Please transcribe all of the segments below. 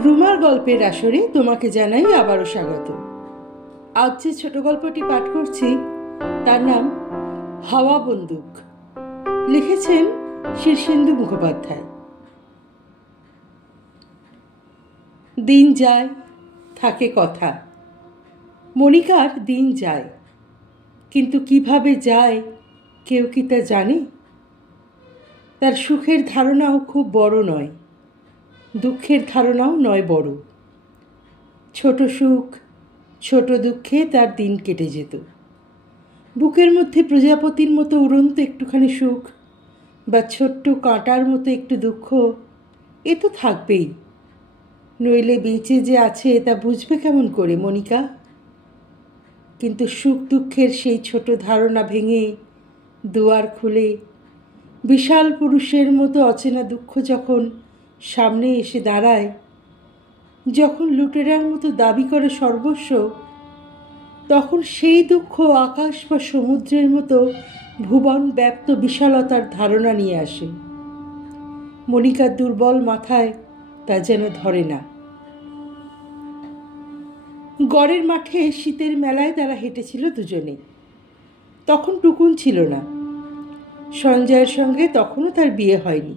রুমার গল্পের আসরে তোমাকে জানাই আবারও স্বাগত। আজ যে ছোট গল্পটি পাঠ করছি তার নাম হাওয়া বন্দুক। লিখেছেন শীর্ষেন্দু মুখোপাধ্যায়। দিন যায়, থাকে কথা। মনিকার দিন যায়, কিন্তু কিভাবে যায় কেউ কি তা জানে? তার সুখের ধারণাও খুব বড় নয়, দুঃখের ধারণাও নয় বড়। ছোট সুখ, ছোট দুঃখে তার দিন কেটে যেত। বুকের মধ্যে প্রজাপতির মতো উড়ন্ত একটুখানি সুখ বা ছোট্ট কাঁটার মতো একটু দুঃখ এ তো থাকবেই, নইলে বেঁচে যে আছে তা বুঝবে কেমন করে মনিকা? কিন্তু সুখ দুঃখের সেই ছোট ধারণা ভেঙে দুয়ার খুলে বিশাল পুরুষের মতো অচেনা দুঃখ যখন সামনে এসে দাঁড়ায়, যখন লুটেরার মতো দাবি করে সর্বস্ব, তখন সেই দুঃখ আকাশ বা সমুদ্রের মতো ভুবন ব্যাপ্ত বিশালতার ধারণা নিয়ে আসে। মনিকার দুর্বল মাথায় তা যেন ধরে না। গড়ের মাঠে শীতের মেলায় তারা হেঁটেছিল দুজনে। তখন টুকুন ছিল না। সঞ্জয়ের সঙ্গে তখনও তার বিয়ে হয়নি।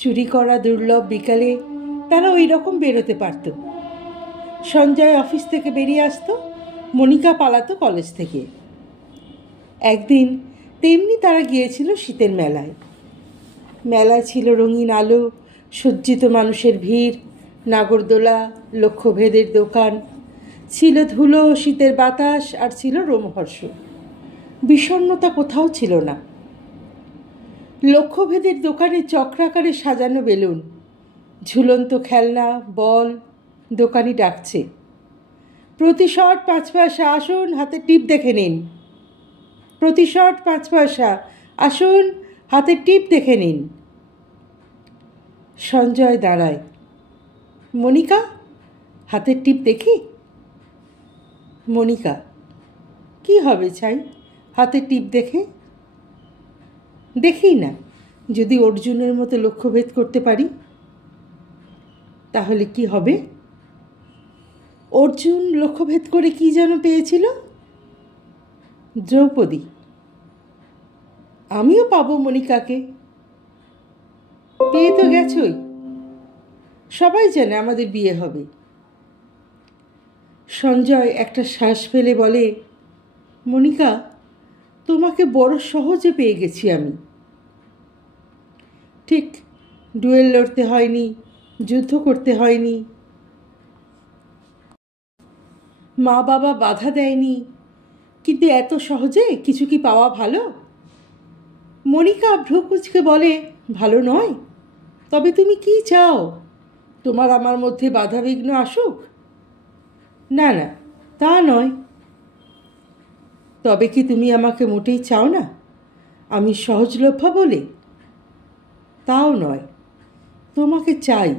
চুরি করা দুর্লভ বিকালে তারা ওই রকম বেরোতে পারত। সঞ্জয় অফিস থেকে বেরিয়ে আসতো, মনিকা পালাতো কলেজ থেকে। একদিন তেমনি তারা গিয়েছিল শীতের মেলায়। মেলায় ছিল রঙিন আলো, সজ্জিত মানুষের ভিড়, নাগরদোলা, লক্ষ্যভেদের দোকান, ছিল ধুলো, শীতের বাতাস, আর ছিল রোমহর্ষ। বিষণ্ণতা কোথাও ছিল না। লক্ষ্যভেদের দোকানে চক্রাকারে সাজানো বেলুন, ঝুলন্ত খেলনা, বল। দোকানি ডাকছে, প্রতি শট 5 পয়সা, আসুন হাতে টিপ দেখে নিন। প্রতি শট 5 পয়সা, আসুন হাতে টিপ দেখে নিন। সঞ্জয় দাঁড়ায়। মনিকা, হাতের টিপ দেখি। মনিকা, কি হবে ছাই হাতের টিপ দেখে? দেখি না, যদি অর্জুনের মতো লক্ষ্যভেদ করতে পারি। তাহলে কি হবে? অর্জুন লক্ষ্যভেদ করে কি যেন পেয়েছিল? দ্রৌপদী। আমিও পাবো মনিকাকে। পেয়ে তো গেছই। সবাই জানে আমাদের বিয়ে হবে। সঞ্জয় একটা শ্বাস ফেলে বলে, মনিকা, তোমাকে বড় সহজে পেয়ে গেছি আমি। ঠিক, ডুয়েল লড়তে হয়নি, যুদ্ধ করতে হয়নি, মা বাবা বাধা দেয়নি, কিন্তু এত সহজে কিছু কি পাওয়া ভালো? মনিকা ভ্রু কুঁচকে বলে, ভালো নয়। তবে তুমি কি চাও? তোমার আমার মধ্যে বাধাবিঘ্ন আসুক? না না, তা নয়। তবে কি তুমি আমাকে মোটেই চাও না? আমি সহজলভ্য বলে? তাও নয়। তোমাকে চাই,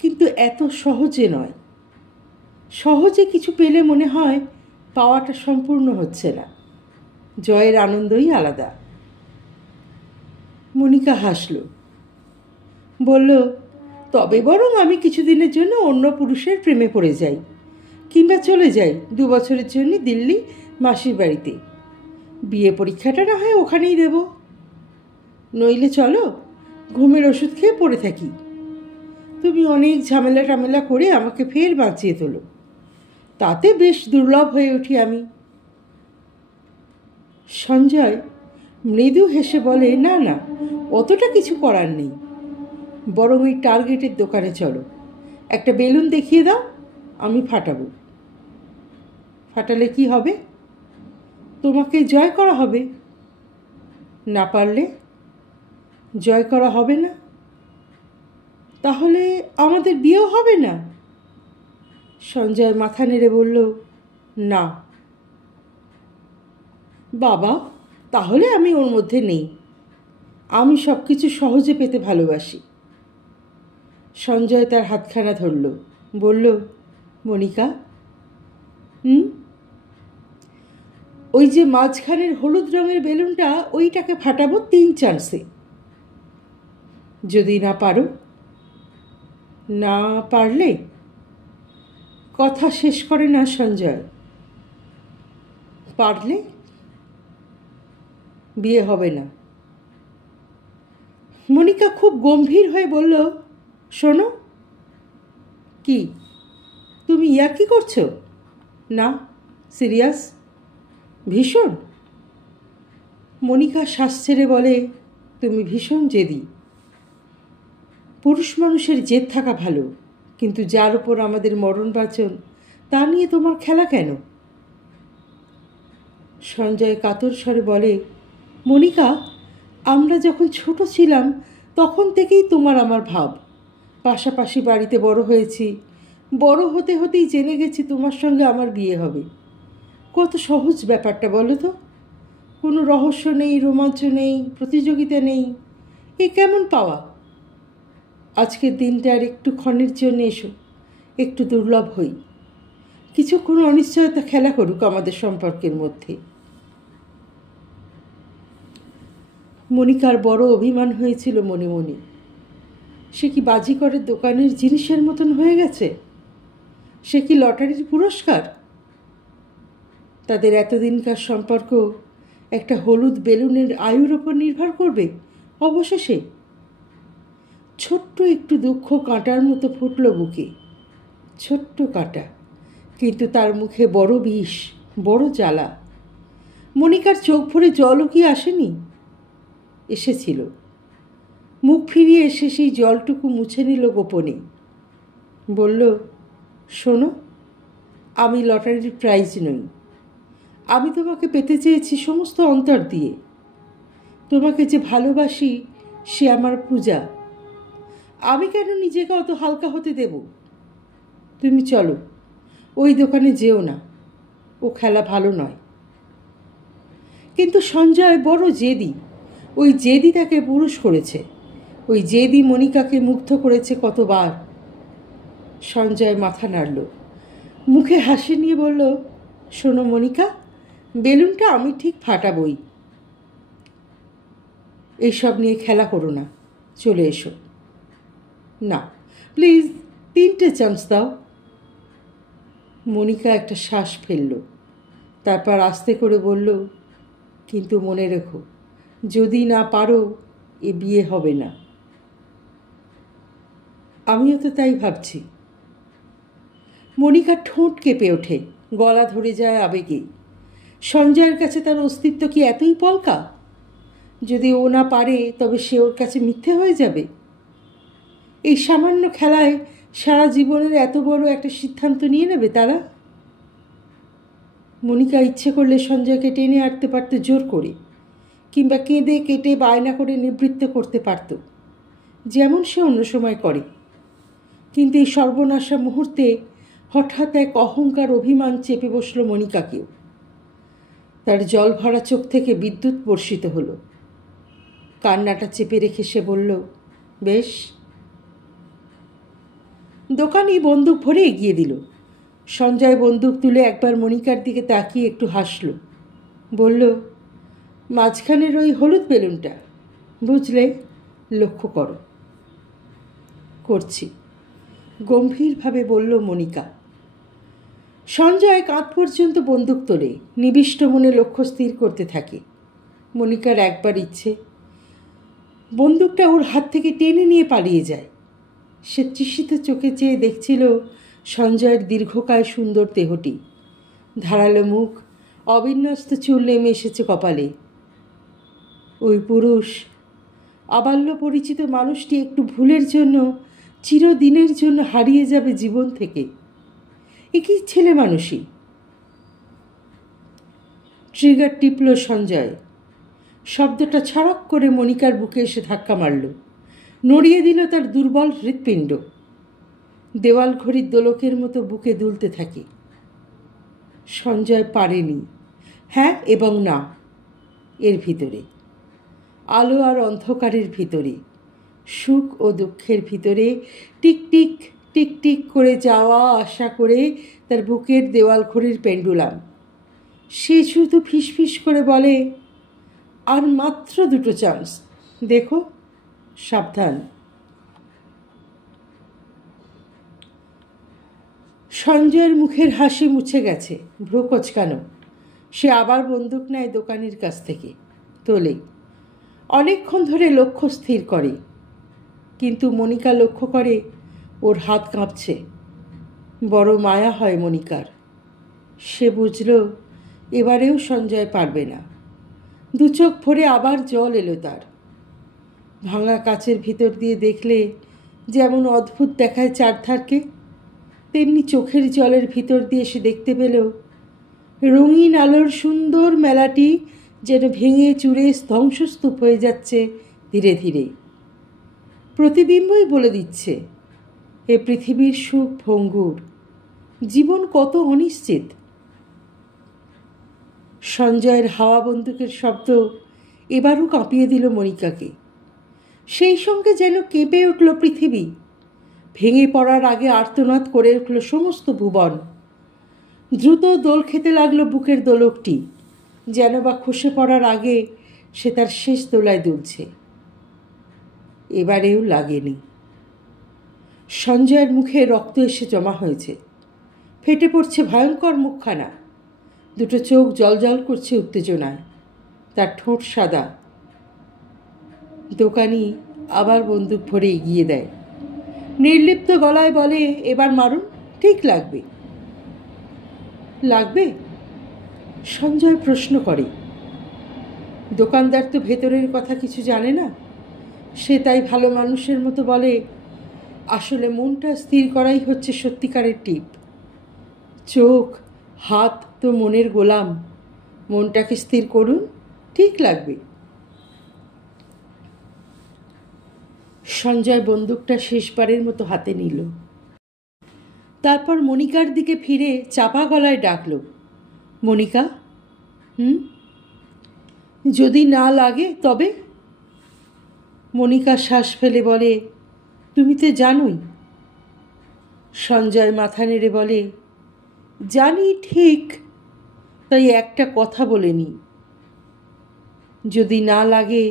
কিন্তু এত সহজে নয়। সহজে কিছু পেলে মনে হয় পাওয়াটা সম্পূর্ণ হচ্ছে না। জয়ের আনন্দই আলাদা। মনিকা হাসল, বলল, তবে বরং আমি কিছুদিনের জন্য অন্য পুরুষের প্রেমে পড়ে যাই, কিংবা চলে যাই 2 বছরের জন্য দিল্লি মাসির বাড়িতে। বিয়ে পরীক্ষাটা না হয় ওখানেই দেব। নইলে চলো ঘুমের ওষুধ খেয়ে পড়ে থাকি। তুমি অনেক ঝামেলা টামেলা করে আমাকে ফের বাঁচিয়ে তোলো, তাতে বেশ দুর্লভ হয়ে উঠি আমি। সঞ্জয় মৃদু হেসে বলে, না না, অতটা কিছু করার নেই। বরং ওই টার্গেটের দোকানে চলো, একটা বেলুন দেখিয়ে দাও, আমি ফাটাবো। ফাটালে কি হবে? তোমাকে জয় করা হবে। না পারলে? জয় করা হবে না। তাহলে আমাদের বিয়েও হবে না? সঞ্জয় মাথা নেড়ে বলল, না। বাবা, তাহলে আমি ওর মধ্যে নেই। আমি সব কিছু সহজে পেতে ভালোবাসি। সঞ্জয় তার হাতখানা ধরল, বলল, মনিকা, ওই যে মাঝখানের হলুদ রঙের বেলুনটা, ওইটাকে ফাটাবো 3 চান্সে। যদি না পারো? না পারলে? কথা শেষ করে না সঞ্জয়। পারলে বিয়ে হবে না। মনিকা খুব গম্ভীর হয়ে বলল, শোনো। কি, তুমি ইয়ার্কি করছো? না, সিরিয়াস। ভীষণ। মনিকা শ্বাস ছেড়ে বলে, তুমি ভীষণ জেদি। পুরুষ মানুষের জেদ থাকা ভালো, কিন্তু যার ওপর আমাদের মরণ বাঁচন, তা নিয়ে তোমার খেলা কেন? সঞ্জয় কাতর স্বরে বলে, মনিকা, আমরা যখন ছোট ছিলাম তখন থেকেই তোমার আমার ভাব। পাশাপাশি বাড়িতে বড় হয়েছি। বড় হতে হতেই জেনে গেছি তোমার সঙ্গে আমার বিয়ে হবে। কত সহজ ব্যাপারটা বলো তো। কোনো রহস্য নেই, রোমাঞ্চ নেই, প্রতিযোগিতা নেই। এ কেমন পাওয়া? আজকের দিনটা আর একটু ক্ষণের জন্য এসো, একটু দুর্লভ হই। কিছুক্ষণ অনিশ্চয়তা খেলা করুক আমাদের সম্পর্কের মধ্যে। মনিকার বড় অভিমান হয়েছিল মনে মনে। সে কি বাজিকরের দোকানের জিনিসের মতন হয়ে গেছে? সে কি লটারির পুরস্কার? তাদের এতদিনকার সম্পর্ক একটা হলুদ বেলুনের আয়ুর ওপর নির্ভর করবে অবশেষে? ছোট্ট একটু দুঃখ কাঁটার মতো ফুটল বুকে। ছোট্ট কাঁটা, কিন্তু তার মুখে বড় বিষ, বড় জ্বালা। মনিকার চোখ ভরে জলও কি আসেনি? এসেছিল। মুখ ফিরিয়ে এসে সেই জলটুকু মুছে নিল গোপনে। বলল, শোনো, আমি লটারির প্রাইজ নই। আমি তোমাকে পেতে চেয়েছি সমস্ত অন্তর দিয়ে। তোমাকে যে ভালোবাসি সে আমার পূজা। আমি কেন নিজেকে অত হালকা হতে দেব? তুমি চলো, ওই দোকানে যেও না। ও খেলা ভালো নয়। কিন্তু সঞ্জয় বড় জেদি। ওই জেদি তাকে পুরুষ করেছে। ওই জেদি মনিকাকে মুগ্ধ করেছে কতবার। সঞ্জয় মাথা নাড়ল, মুখে হাসি নিয়ে বলল, শোনো মনিকা, বেলুনটা আমি ঠিক ফাটাবই। এইসব নিয়ে খেলা করো না, চলে এসো। না প্লিজ, 3টে চান্স দাও। মনিকা একটা শ্বাস ফেলল, তারপর আস্তে করে বলল, কিন্তু মনে রেখো, যদি না পারো এ বিয়ে হবে না। আমিও তো তাই ভাবছি। মনিকার ঠোঁট কেঁপে ওঠে, গলা ধরে যায় আবেগে। সঞ্জয়ের কাছে তার অস্তিত্ব কি এতই পলকা? যদি ও না পারে তবে সে ওর কাছে মিথ্যে হয়ে যাবে। এই সামান্য খেলায় সারা জীবনের এত বড় একটা সিদ্ধান্ত নিয়ে নেবে তারা? মনিকা ইচ্ছে করলে সঞ্জয়কে টেনে আনতে পারত জোর করে, কিংবা কেঁদে কেটে বায়না করে নিবৃত্ত করতে পারত, যেমন সে অন্য সময় করে। কিন্তু এই সর্বনাশা মুহূর্তে হঠাৎ এক অহংকার অভিমান চেপে বসল মনিকাকেও। তার জল ভরা চোখ থেকে বিদ্যুৎ বর্ষিত হলো। কান্নাটা চেপে রেখে সে বলল, বেশ। দোকানি বন্দুক ভরে এগিয়ে দিল। সঞ্জয় বন্দুক তুলে একবার মনিকার দিকে তাকিয়ে একটু হাসল। বলল, মাঝখানের ওই হলুদ বেলুনটা বুঝলে, লক্ষ্য করো। করছি, গম্ভীরভাবে বলল মনিকা। সঞ্জয় কাঁধ পর্যন্ত বন্দুক তোলে, নিবিষ্ট মনে লক্ষ্য স্থির করতে থাকে। মনিকার একবার ইচ্ছে বন্দুকটা ওর হাত থেকে টেনে নিয়ে পালিয়ে যায়। সে তৃষিত চোখে চেয়ে দেখছিল সঞ্জয়ের দীর্ঘকায় সুন্দর দেহটি, ধারালো মুখ, অবিন্যস্ত চুল নেমে এসেছে কপালে। ওই পুরুষ, আবাল্য পরিচিত মানুষটি একটু ভুলের জন্য, চিরদিনের জন্য হারিয়ে যাবে জীবন থেকে। এ কি ছেলে মানুষই! ট্রিগার টিপল সঞ্জয়। শব্দটা ছড়ক করে মনিকার বুকে এসে ধাক্কা মারল, নড়িয়ে দিল তার দুর্বল হৃৎপিণ্ড। দেওয়াল ঘড়ির দোলকের মতো বুকে দুলতে থাকে। সঞ্জয় পারেনি। হ্যাঁ এবং না, এর ভিতরে, আলো আর অন্ধকারের ভিতরে, সুখ ও দুঃখের ভিতরে টিকটিক টিকটিক করে যাওয়া আসা করে তার বুকের দেওয়াল ঘড়ির পেন্ডুলাম। সে শুধু ফিসফিস করে বলে, আর মাত্র 2টো চান্স, দেখো, সাবধান। সঞ্জয়ের মুখের হাসি মুছে গেছে, ভ্রু কোঁচকানো। সে আবার বন্দুক নেয় দোকানির কাছ থেকে, তোলে। অনেকক্ষণ ধরে লক্ষ্য স্থির করে, কিন্তু মনিকা লক্ষ্য করে ওর হাত কাঁপছে। বড় মায়া হয় মনিকার। সে বুঝল এবারেও সঞ্জয় পারবে না। দু চোখ ভরে আবার জল এলো তার। ভাঙা কাচের ভিতর দিয়ে দেখলে যেমন অদ্ভুত দেখায় চারধারকে, তেমনি চোখের জলের ভিতর দিয়ে সে দেখতে পেল রঙিন আলোর সুন্দর মেলাটি যেন ভেঙে চুরে ধ্বংসস্তূপ হয়ে যাচ্ছে ধীরে ধীরে। প্রতিবিম্বই বলে দিচ্ছে এ পৃথিবীর সুখ ভঙ্গুর, জীবন কত অনিশ্চিত। সঞ্জয়ের হাওয়া বন্দুকের শব্দ এবারও কাঁপিয়ে দিল মনিকাকে। সেই সঙ্গে যেন কেঁপে উঠল পৃথিবী। ভেঙে পড়ার আগে আর্তনাদ করে উঠল সমস্ত ভুবন। দ্রুত দোল খেতে লাগলো বুকের দোলকটি, যেন বা খসে পড়ার আগে সে তার শেষ দোলায় দুলছে। এবারেও লাগেনি। সঞ্জয়ের মুখে রক্ত এসে জমা হয়েছে, ফেটে পড়ছে ভয়ঙ্কর মুখখানা। দুটো চোখ জলজল করছে উত্তেজনায়, তার ঠোঁট সাদা। দোকানি আবার বন্দুক ভরে এগিয়ে দেয়, নির্লিপ্ত গলায় বলে, এবার মারুন, ঠিক লাগবে। লাগবে? সঞ্জয় প্রশ্ন করে। দোকানদার তো ভেতরের কথা কিছু জানে না। সে তাই ভালো মানুষের মতো বলে, আসলে মনটা স্থির করাই হচ্ছে সত্যিকারের টিপ। চোখ হাত তো মনের গোলাম। মনটাকে স্থির করুন, ঠিক লাগবে। সঞ্জয় বন্দুকটা শেষবারের মতো হাতে নিল। তারপর মনিকার দিকে ফিরে চাপা গলায় ডাকল, মনিকা। যদি না লাগে তবে? মনিকা শ্বাস ফেলে বলে, তুমি তো জানোই। সঞ্জয় মাথা নেড়ে বলে, জানি ঠিক, তাই একটা কথা বলে নি। যদি না লাগে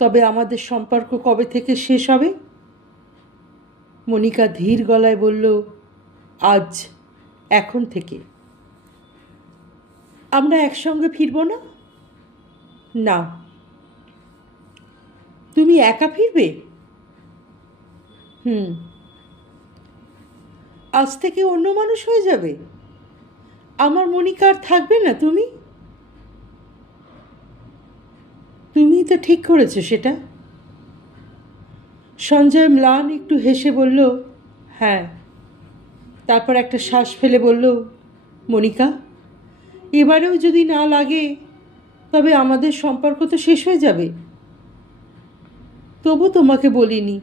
তবে আমাদের সম্পর্ক কবে থেকে শেষ হবে? মনিকা ধীর গলায় বলল, আজ, এখন থেকে। আমরা একসঙ্গে ফিরব না? না। তুমি একা ফিরবে? আজ থেকে অন্য মানুষ হয়ে যাবে? আমার মনিকা আর থাকবে না তুমি? তুমি তো ঠিক করেছো সেটা। সঞ্জয় ম্লান একটু হেসে বলল, হ্যাঁ। তারপর একটা শ্বাস ফেলে বলল, মনিকা, এবারেও যদি না লাগে তবে আমাদের সম্পর্ক তো শেষ হয়ে যাবে। তবু তোমাকে বলিনি।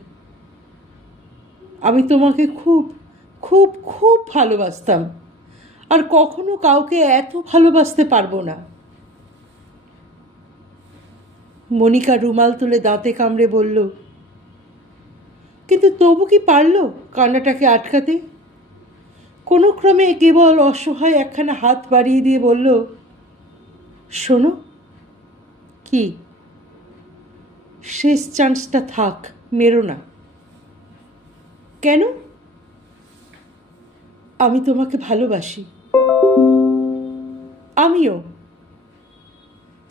আমি তোমাকে খুব খুব খুব ভালোবাসতাম, আর কখনো কাউকে এত ভালোবাসতে পারবো না। মনিকা রুমাল তুলে দাঁতে কামড়ে বলল, কিন্তু তবু কি পারল কান্নাটাকে আটকাতে? কোনো ক্রমে কেবল অসহায় একখানা হাত বাড়িয়ে দিয়ে বলল, শোনো। কি? শেষ চান্সটা থাক, মেরো না। কেন? আমি তোমাকে ভালোবাসি। আমিও।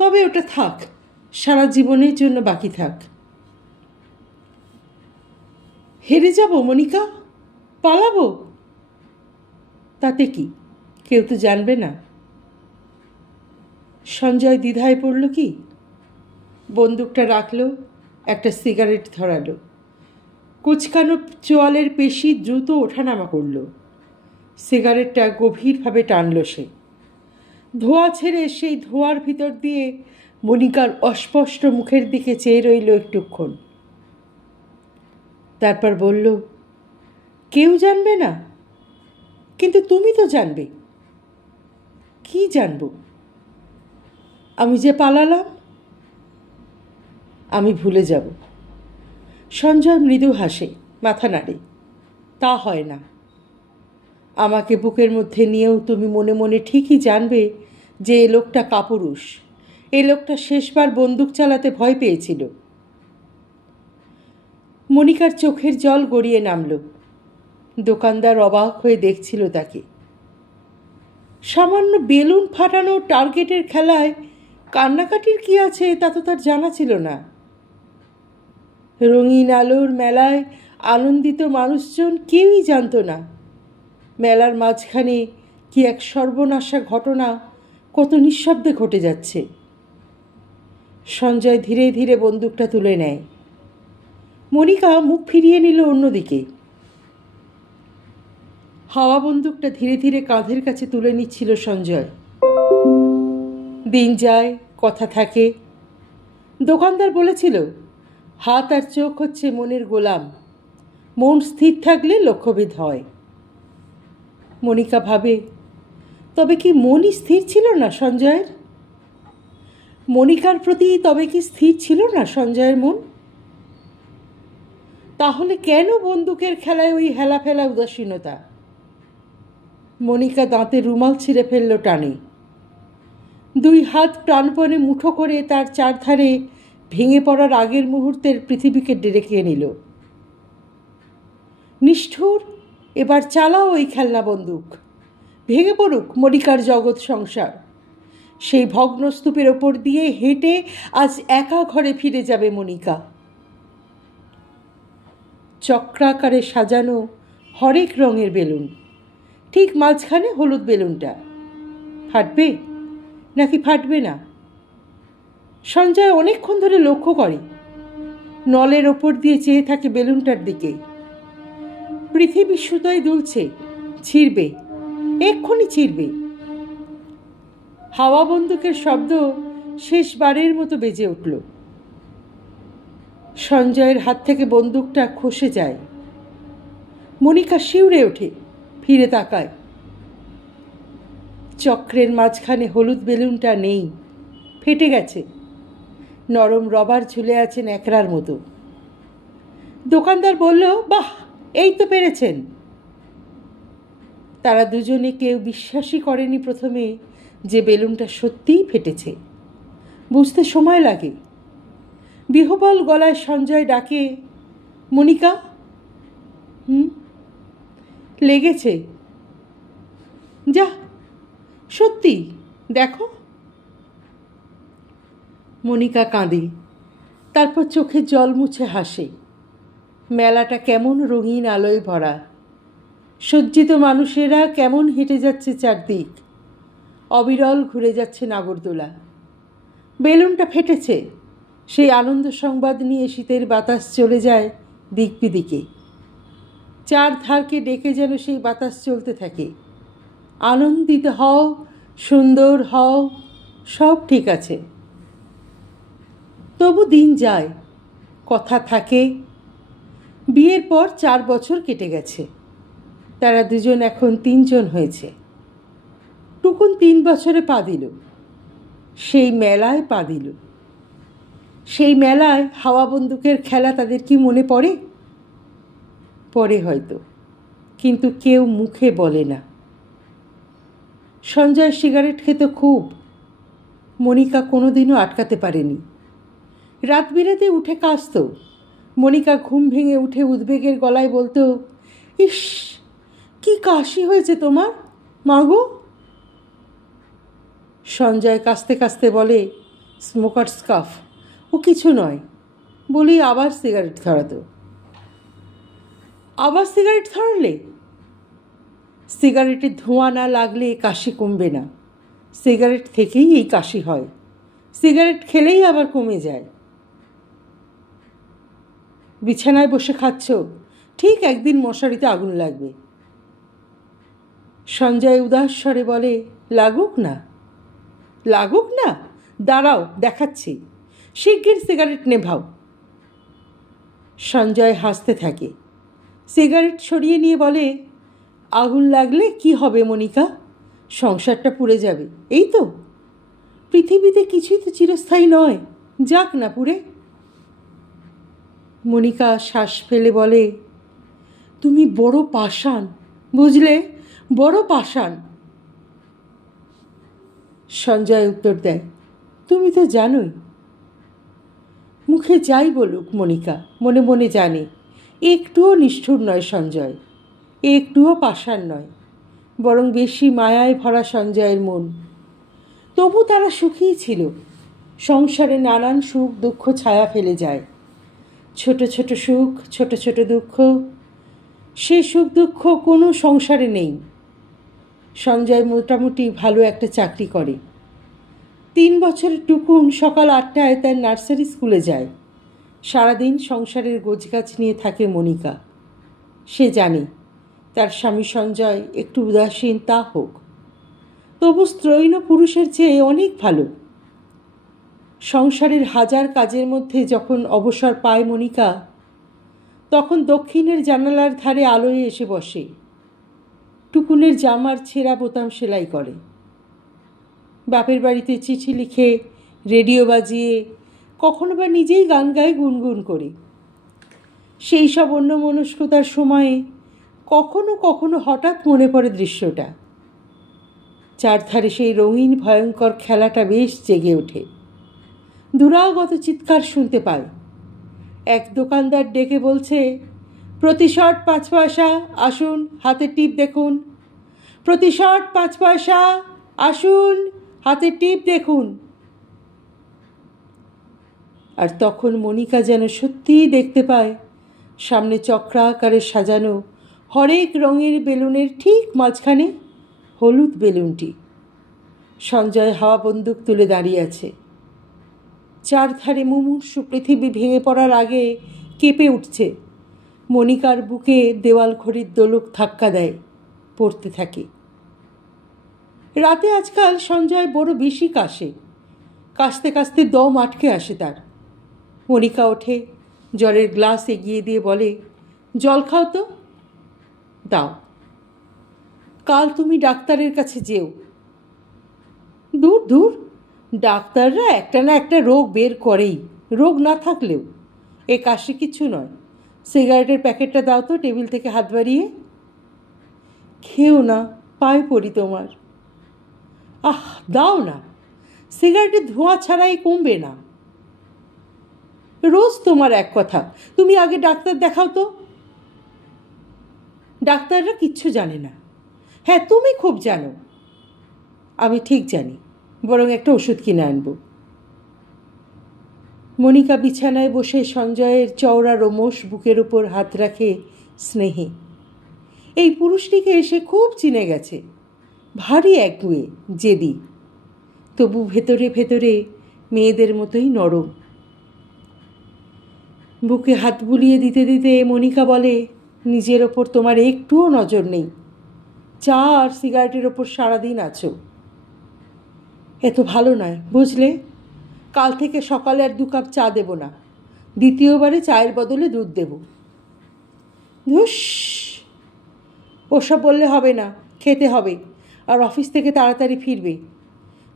তবে ওটা থাক, সারা জীবনের জন্য বাকি থাক। হেরে যাব মনিকা? পালাবো? তাতে কি, কেউ তো জানবে না। সঞ্জয় দ্বিধায় পড়ল কি, বন্দুকটা রাখলো, একটা সিগারেট ধরালো। কুচকানো চোয়ালের পেশি দ্রুত ওঠানামা করল। সিগারেটটা গভীরভাবে টানল সে। ধোঁয়া ছেড়ে সেই ধোঁয়ার ভিতর দিয়ে মনিকার অস্পষ্ট মুখের দিকে চেয়ে রইল একটুক্ষণ। তারপর বলল, কেউ জানবে না? কিন্তু তুমি তো জানবে। কি জানব? আমি যে পালালাম। আমি ভুলে যাব। সঞ্জয় মৃদু হাসে, মাথা নাড়ে। তা হয় না। আমাকে বুকের মধ্যে নিয়েও তুমি মনে মনে ঠিকই জানবে যে এ লোকটা কাপুরুষ। এ লোকটা শেষবার বন্দুক চালাতে ভয় পেয়েছিল। মনিকার চোখের জল গড়িয়ে নামল। দোকানদার অবাক হয়ে দেখছিল তাকে। সামান্য বেলুন ফাটানো টার্গেটের খেলায় কান্নাকাটির কি আছে তা তো তার জানা ছিল না। রঙিন আলোর মেলায় আনন্দিত মানুষজন কেউই জানত না মেলার মাঝখানে কি এক সর্বনাশা ঘটনা কত নিঃশব্দে ঘটে যাচ্ছে। সঞ্জয় ধীরে ধীরে বন্দুকটা তুলে নেয়। মনিকা মুখ ফিরিয়ে নিল অন্যদিকে। হাওয়া বন্দুকটা ধীরে ধীরে কাঁধের কাছে তুলে নিচ্ছিল সঞ্জয়। দিন যায়, কথা থাকে। দোকানদার বলেছিল, হাত আর চোখ হচ্ছে মনের গোলাম, মন স্থির থাকলে লক্ষ্যভেদ হয়। মনিকা ভাবে, তবে কি মনই স্থির ছিল না সঞ্জয়ের? মনিকার প্রতি তবে কি স্থির ছিল না সঞ্জয়ের মন? তাহলে কেন বন্দুকের খেলায় ওই হেলাফেলা উদাসীনতা? মনিকা দাঁতে রুমাল ছিঁড়ে ফেলল টানে। দুই হাত প্রাণপণে মুঠো করে তার চারধারে ভেঙে পড়ার আগের মুহূর্তের পৃথিবীকে ডেকে নিল। নিষ্ঠুর, এবার চালাও ওই খেলনা বন্দুক, ভেঙে পড়ুক মনিকার জগৎ সংসার। সেই ভগ্নস্তূপের ওপর দিয়ে হেঁটে আজ একা ঘরে ফিরে যাবে মনিকা। চক্রাকারে সাজানো হরেক রঙের বেলুন, ঠিক মাঝখানে হলুদ বেলুনটা। ফাটবে নাকি ফাটবে না? সঞ্জয় অনেকক্ষণ ধরে লক্ষ্য করে, নলের ওপর দিয়ে চেয়ে থাকে বেলুনটার দিকে। পৃথিবী সুতোয় দুলছে, ছিঁড়বে, এক্ষুনি ছিঁড়বে। হাওয়া বন্দুকের শব্দ শেষবারের মতো বেজে উঠল। সঞ্জয়ের হাত থেকে বন্দুকটা খসে যায়। মনিকা শিউরে ওঠে, ফিরে তাকায়। চক্রের মাঝখানে হলুদ বেলুনটা নেই, ফেটে গেছে। নরম রবার ঝুলে আছে ন্যাকড়ার মতো। দোকানদার বলল, বাহ, এই তো পেরেছেন। তারা দুজনে কেউ বিশ্বাসই করেনি প্রথমে যে বেলুনটা সত্যিই ফেটেছে। বুঝতে সময় লাগে। বিহবল গলায় সঞ্জয় ডাকে, মনিকা। লেগেছে? যা, সত্যি দেখো। মনিকা কাঁদে, তারপর চোখের জল মুছে হাসে। মেলাটা কেমন রঙিন আলোয় ভরা। সজ্জিত মানুষেরা কেমন হেঁটে যাচ্ছে চারদিক। অবিরল ঘুরে যাচ্ছে নাগরদোলা। বেলুনটা ফেটেছে, সেই আনন্দ সংবাদ নিয়ে শীতের বাতাস চলে যায় দিক বিদিকে। চার ধারকে ডেকে যেন সেই বাতাস চলতে থাকে। আনন্দিত হও, সুন্দর হও, সব ঠিক আছে। তবু দিন যায়, কথা থাকে। বিয়ের পর 4 বছর কেটে গেছে। তারা দুজন এখন 3 জন হয়েছে। টুকুন 3 বছরে পা দিল। সেই মেলায় পা দিল। সেই মেলায় হাওয়া বন্দুকের খেলা তাদের কি মনে পড়ে? পড়ে হয়তো, কিন্তু কেউ মুখে বলে না। সঞ্জয় সিগারেট খেত খুব। মনিকা কোনোদিনও আটকাতে পারেনি। রাত বিরেতে উঠে কাশত। মনিকা ঘুম ভেঙে উঠে উদ্বেগের গলায় বলতো, ইস, কি কাশি হয়েছে তোমার মাগো। সঞ্জয় কাশতে কাশতে বলে, স্মোকার্স কাফ, ও কিছু নয়। বলি আবার সিগারেট ধরাতো। আবার সিগারেট ধরালে? সিগারেটের ধোঁয়া না লাগলে কাশি কমবে না। সিগারেট থেকেই এই কাশি হয়। সিগারেট খেলেই আবার কমে যায়। বিছানায় বসে খাচ্ছ, ঠিক একদিন মশারিতে আগুন লাগবে। সঞ্জয় উদাস স্বরে বলে, লাগুক না। লাগুক না? দাঁড়াও, দেখাচ্ছি। শিগগির সিগারেট নেভাও। সঞ্জয় হাসতে থাকে। সিগারেট সরিয়ে নিয়ে বলে, আগুন লাগলে কি হবে মনিকা? সংসারটা পুড়ে যাবে, এই তো। পৃথিবীতে কিছুই তো চিরস্থায়ী নয়, যাক না পুড়ে। মনিকা শ্বাস ফেলে বলে, তুমি বড় পাষাণ, বুঝলে, বড় পাষাণ। সঞ্জয় উত্তর দেয়, তুমি তো জানোই। মুখে যাই বলুক মনিকা, মনে মনে জানে একটুও নিষ্ঠুর নয় সঞ্জয়। একটুও পাষাণ নয়, বরং বেশি মায়ায় ভরা সঞ্জয়ের মন। তবু তারা সুখীই ছিল। সংসারে নানান সুখ দুঃখ ছায়া ফেলে যায়, ছোট ছোট সুখ, ছোট ছোট দুঃখ। সেই সুখ দুঃখ কোনো সংসারে নেই। সঞ্জয় মোটামুটি ভালো একটা চাকরি করে। 3 বছরের টুকুন সকাল 8টায় তার নার্সারি স্কুলে যায়। সারাদিন সংসারের গোছগাছ নিয়ে থাকে মনিকা। সে জানে তার স্বামী সঞ্জয় একটু উদাসীন, তা হোক, তবু স্ত্রৈণ পুরুষের চেয়ে অনেক ভালো। সংসারের হাজার কাজের মধ্যে যখন অবসর পায় মনিকা, তখন দক্ষিণের জানালার ধারে আলোয় এসে বসে, টুকুনের জামার ছেঁড়া বোতাম সেলাই করে, বাপের বাড়িতে চিঠি লিখে, রেডিও বাজিয়ে, কখনো বা নিজেই গান গায়ে গুনগুন করে। সেই সব অন্যমনস্কতার সময়ে কখনো কখনো হঠাৎ মনে পড়ে দৃশ্যটা। চারধারে সেই রঙিন ভয়ঙ্কর খেলাটা বেশ জেগে ওঠে। দূরাগত চিৎকার শুনতে পায়। এক দোকানদার ডেকে বলছে, প্রতি শট 5 পয়সা, আসুন হাতের টিপ দেখুন। প্রতি শট 5 পয়সা, আসুন হাতের টিপ দেখুন। আর তখন মনিকা যেন সত্যিই দেখতে পায় সামনে চক্রাকারে সাজানো হরেক রঙের বেলুনের ঠিক মাঝখানে হলুদ বেলুনটি। সঞ্জয় হাওয়া বন্দুক তুলে দাঁড়িয়ে আছে। চারধারে মুমূর্ষু পৃথিবী ভেঙে পড়ার আগে কেঁপে উঠছে। মনিকার বুকে দেওয়াল ঘড়ির দোলক ধাক্কা দেয়, পড়তে থাকে। রাতে আজকাল সঞ্জয় বড় বেশি কাশে। কাশতে কাশতে দম আটকে আসে তার। মনিকা ওঠে, জলের গ্লাস এগিয়ে দিয়ে বলে, জল খাও তো। দাও। কাল তুমি ডাক্তারের কাছে যেও। দূর দূর, ডাক্তাররা একটা না একটা রোগ বের করেই, রোগ না থাকলেও। এ কাশি কিছু নয়। সিগারেটের প্যাকেটটা দাও তো, টেবিল থেকে হাত বাড়িয়ে। খেও না, পায়ে পড়ি তোমার। আহ, দাও না, সিগারেটের ধোঁয়া ছাড়াই কমবে না। রোজ তোমার এক কথা, তুমি আগে ডাক্তার দেখাও তো। ডাক্তাররা কিচ্ছু জানে না। হ্যাঁ, তুমি খুব জানো। আমি ঠিক জানি, বরং একটা ওষুধ কিনে আনব। মনিকা বিছানায় বসে সঞ্জয়ের চওড়া রোমশ বুকের উপর হাত রাখে স্নেহে। এই পুরুষটিকে সে খুব চিনে গেছে। ভারী একগুঁয়ে, জেদি, তবু ভেতরে ভেতরে মেয়েদের মতোই নরম। বুকে হাত বুলিয়ে দিতে দিতে মনিকা বলে, নিজের ওপর তোমার একটুও নজর নেই। চা আর সিগারেটের ওপর সারাদিন আছো। এত ভালো নয়, বুঝলে? কাল থেকে সকালে আর 2 কাপ চা দেব না। দ্বিতীয়বারে চায়ের বদলে দুধ দেব। ধুস, ওসব বললে হবে না, খেতে হবে। আর অফিস থেকে তাড়াতাড়ি ফিরবে।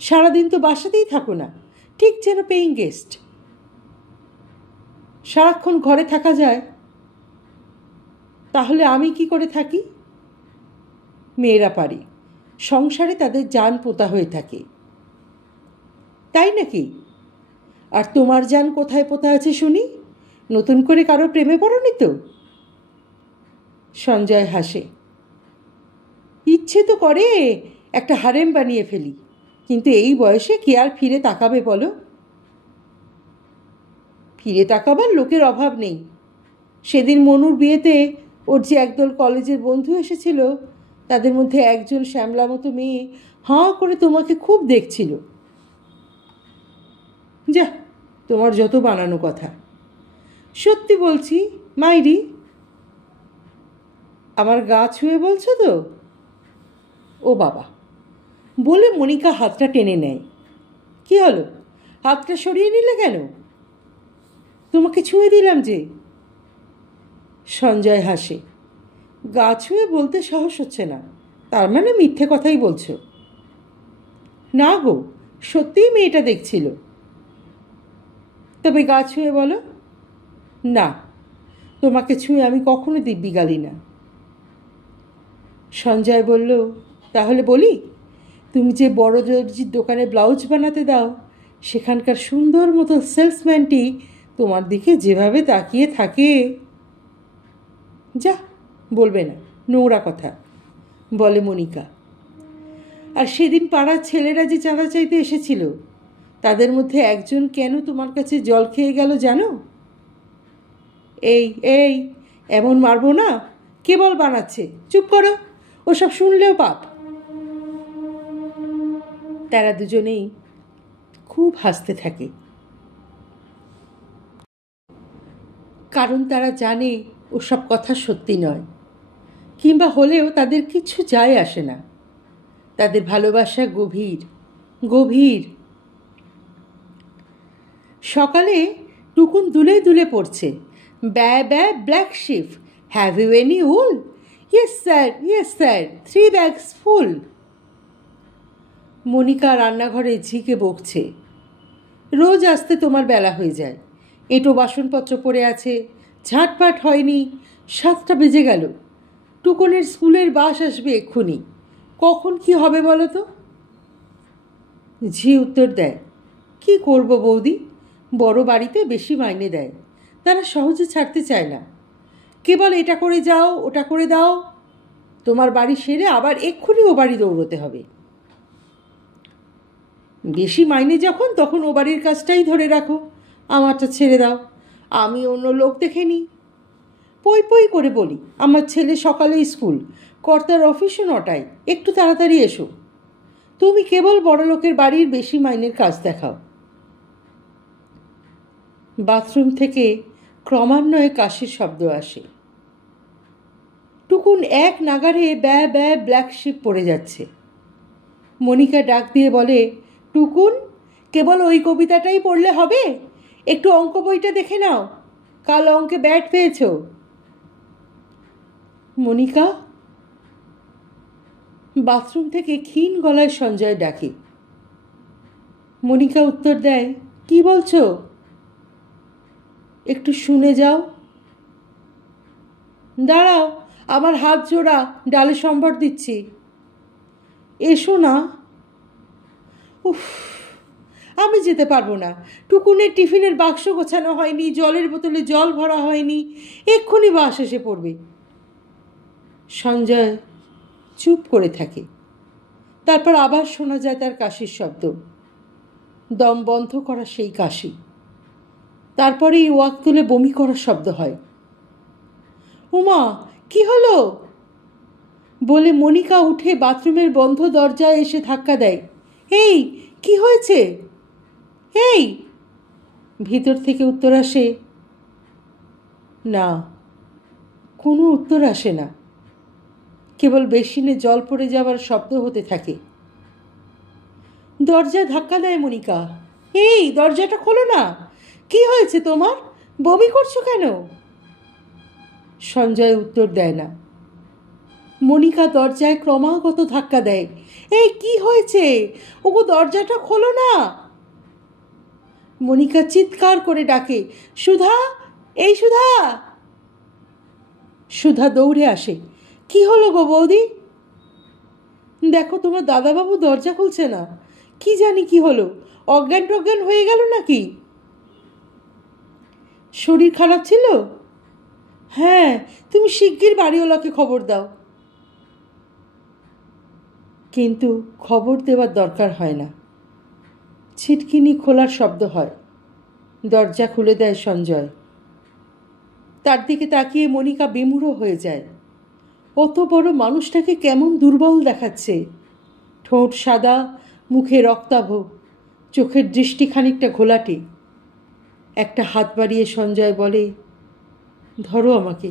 সারাদিন তো বাসাতেই থাকো না, ঠিক যেন পেইং গেস্ট। সারাক্ষণ ঘরে থাকা যায়? তাহলে আমি কি করে থাকি? মেয়েরা পারে, সংসারে তাদের জান পোতা হয়ে থাকে। তাই নাকি? আর তোমার জান কোথায় পোতা আছে শুনি? নতুন করে কারো প্রেমে পড়নি তো? সঞ্জয় হাসে। ইচ্ছে তো করে একটা হারেম বানিয়ে ফেলি, কিন্তু এই বয়সে কে আর ফিরে তাকাবে বলো? ফিরে তাকাবার লোকের অভাব নেই। সেদিন মনুর বিয়েতে ওর যে একদল কলেজের বন্ধু এসেছিল, তাদের মধ্যে একজন শ্যামলা মতো মেয়ে হাঁ করে তোমাকে খুব দেখছিল। যা, তোমার যত বানানো কথা। সত্যি বলছি মাইরি। আমার গা ছুঁয়ে বলছো তো? ও বাবা, বলে মনিকা হাতটা টেনে নেয়। কি হলো, হাতটা সরিয়ে নিলে কেন? তোমাকে ছুঁয়ে দিলাম যে। সঞ্জয় হাসে। গা ছুঁয়ে বলতে সাহস হচ্ছে না, তার মানে মিথ্যে কথাই বলছো? না গো, সত্যিই মেয়েটা দেখছিল। তবে গা ছুঁয়ে বলো। না, তোমাকে ছুঁয়ে আমি কখনো দিব্যি গালি না। সঞ্জয় বলল, তাহলে বলি, তুমি যে বড় দর্জির দোকানে ব্লাউজ বানাতে দাও, সেখানকার সুন্দর মতো সেলসম্যানটি তোমার দিকে যেভাবে তাকিয়ে থাকে। যা, বলবে না। নোংরা কথা, বলে মনিকা। আর সেদিন পাড়ার ছেলেরা যে চাঁদা চাইতে এসেছিল, তাদের মধ্যে একজন কেন তোমার কাছে জল খেয়ে গেল জানো? এই এই এমন মারবো না, কেবল বানাচ্ছে, চুপ করো, ওসব শুনলেও পাপ। তারা দুজনেই খুব হাসতে থাকে, কারণ তারা জানে ওসব কথা সত্যি নয়, কিংবা হলেও তাদের কিছু যায় আসে না। তাদের ভালোবাসা গভীর গভীর। সকালে টুকুন দুলে দুলে পড়ছে, baa baa black sheep, have you any wool? Yes sir, yes sir, 3 bags full. Monika রান্নাঘরে ঝিকে বকছে, রোজ আসতে তোমার বেলা হয়ে যায়, এঁটো বাসনপত্র পড়ে আছে, ঝাঁটপাট হয়নি, 7টা বেজে গেল, টুকুনের স্কুলের বাস আসবে এক্ষুনি, কখন কি হবে বলো তো? ঝি উত্তর দেয়, কি করব বৌদি, বড় বাড়িতে বেশি মাইনে দেয়, তারা সহজে ছাড়তে চায় না, কেবল এটা করে যাও ওটা করে দাও, তোমার বাড়ি সেরে আবার এক্ষুনি ও বাড়ি দৌড়তে হবে। বেশি মাইনে যখন, তখন ও বাড়ির কাজটাই ধরে রাখো, আমারটা ছেড়ে দাও, আমি অন্য লোক দেখে নিই। পই পই করে বলি, আমার ছেলে সকালে স্কুল, কর্তার অফিসও 9টায়, একটু তাড়াতাড়ি এসো, তুমি কেবল বড় লোকের বাড়ির বেশি মাইনের কাজ দেখাও। বাথরুম থেকে ক্রমান্বয়ে কাশির শব্দ আসে। টুকুন এক নাগারে ব্যা ব্যা ব্ল্যাক শিপ পড়ে যাচ্ছে। মনিকা ডাক দিয়ে বলে, টুকুন, কেবল ওই কবিতাটাই পড়লে হবে? একটু অঙ্ক বইটা দেখে নাও, কাল অঙ্কে ব্যাট পেয়েছ। মনিকা? বাথরুম থেকে ক্ষীণ গলায় সঞ্জয় ডাকে। মনিকা উত্তর দেয়, কি বলছো? একটু শুনে যাও। দাঁড়াও, আমার হাত জোড়া, ডালে সম্বর দিচ্ছি। এসো না। উফ, আমি যেতে পারবো না, টুকুনের টিফিনের বাক্স গোছানো হয়নি, জলের বোতলে জল ভরা হয়নি, এক্ষুনি বাস এসে পড়বে। সঞ্জয় চুপ করে থাকে, তারপর আবার শোনা যায় তার কাশির শব্দ, দম বন্ধ করা সেই কাশি। তারপরেই ওয়াক তুলে বমি করার শব্দ হয়। উমা, কি হলো বলে মনিকা উঠে বাথরুমের বন্ধ দরজায় এসে ধাক্কা দেয়। এই, কি হয়েছে? এই, ভিতর থেকে উত্তর আসে না। কোনো উত্তর আসে না, কেবল বেসিনে জল পড়ে যাওয়ার শব্দ হতে থাকে। দরজায় ধাক্কা দেয় মনিকা। এই, দরজাটা খোলো না, কি হয়েছে তোমার, বমি করছো কেন? সঞ্জয় উত্তর দেয় না। মনিকা দরজায় ক্রমাগত ধাক্কা দেয়। এই, কি হয়েছে? ওগো, দরজাটা খোলো না। মনিকা চিৎকার করে ডাকে, সুধা, এই সুধা। সুধা দৌড়ে আসে। কি হলো গো বৌদি? দেখো, তোমার দাদাবাবু দরজা খুলছে না, কি জানি কি হলো, অজ্ঞান টজ্ঞান হয়ে গেল নাকি? শরীর খারাপ ছিল? হ্যাঁ, তুমি শিগগির বাড়িওয়ালাকে খবর দাও। কিন্তু খবর দেওয়ার দরকার হয় না। ছিটকিনি খোলার শব্দ হয়, দরজা খুলে দেয় সঞ্জয়। তার দিকে তাকিয়ে মনিকা বিমূঢ় হয়ে যায়। অত বড় মানুষটাকে কেমন দুর্বল দেখাচ্ছে, ঠোঁট সাদা, মুখে রক্তাভ, চোখের দৃষ্টি খানিকটা ঘোলাটে। একটা হাত বাড়িয়ে সঞ্জয় বলে, ধরো আমাকে।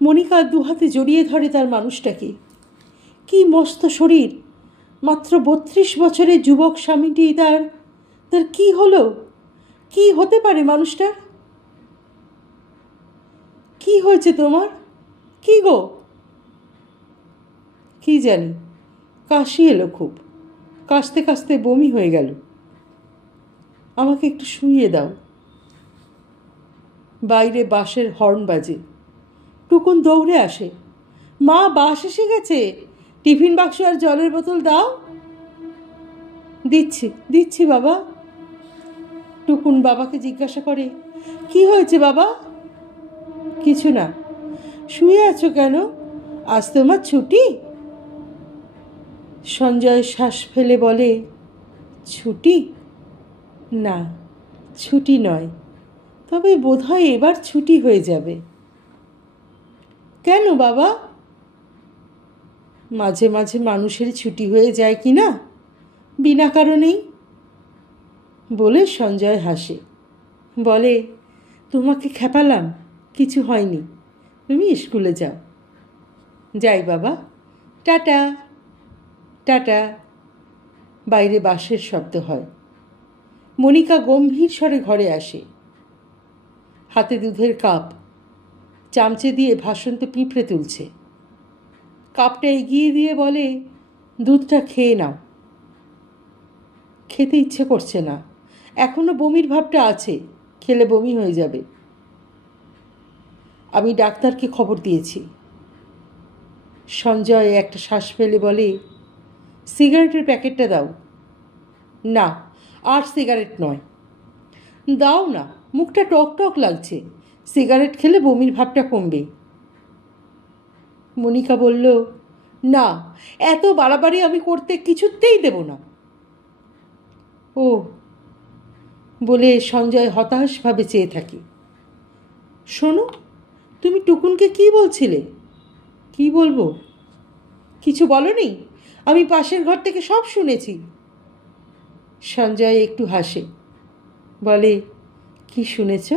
মনিকা দুহাতে জড়িয়ে ধরে তার মানুষটাকে। কি মস্ত শরীর, মাত্র 32 বছরের যুবক স্বামীটি তার কি হলো, কি হতে পারে মানুষটার? কি হয়েছে তোমার, কি গো? কি জানি, কাশি এলো খুব, কাশতে কাশতে বমি হয়ে গেল, আমাকে একটু শুইয়ে দাও। বাইরে বাসের হর্ন বাজে। টুকুন দৌড়ে আসে। মা, বাস এসে গেছে, টিফিন বাক্স আর জলের বোতল দাও। দিচ্ছি দিচ্ছি বাবা। টুকুন বাবাকে জিজ্ঞাসা করে, কি হয়েছে বাবা? কিছু না, শুয়ে আছো কেন? আজ তোমার ছুটি? সঞ্জয় শ্বাস ফেলে বলে, ছুটি? না, ছুটি নয়, তবে বোধহয় এবার ছুটি হয়ে যাবে। কেন বাবা? মাঝে মাঝে মানুষের ছুটি হয়ে যায় কি না, বিনা কারণেই। বলে সঞ্জয় হাসে, বলে, তোমাকে খেপালাম, কিছু হয়নি, তুমি স্কুলে যাও। যাই বাবা, টাটা। টাটা। বাইরে বাঁশের শব্দ হয়। মনিকা গম্ভীর স্বরে ঘরে আসে, হাতে দুধের কাপ, চামচে দিয়ে ভাসন্ত পিঁপড়ে তুলছে। কাপটা এগিয়ে দিয়ে বলে, দুধটা খেয়ে নাও। খেতে ইচ্ছে করছে না, এখনো বমির ভাবটা আছে, খেলে বমি হয়ে যাবে। আমি ডাক্তারকে খবর দিয়েছি। সঞ্জয় একটা শ্বাস ফেলে বলে, সিগারেটের প্যাকেটটা দাও। না, আর সিগারেট নয়। দাও না, মুখটা টক টক লাগছে, সিগারেট খেলে বমির ভাবটা কমবে। মনিকা বলল, না, এত বাড়াবাড়ি আমি করতে কিছুতেই দেব না। ও, বলে সঞ্জয় হতাশভাবে চেয়ে থাকে। শোনো, তুমি টুকুনকে কি বলছিলে? কি বলবো? কিছু বলনি? আমি পাশের ঘর থেকে সব শুনেছি। সঞ্জয় একটু হাসে, বলে, কি শুনেছ?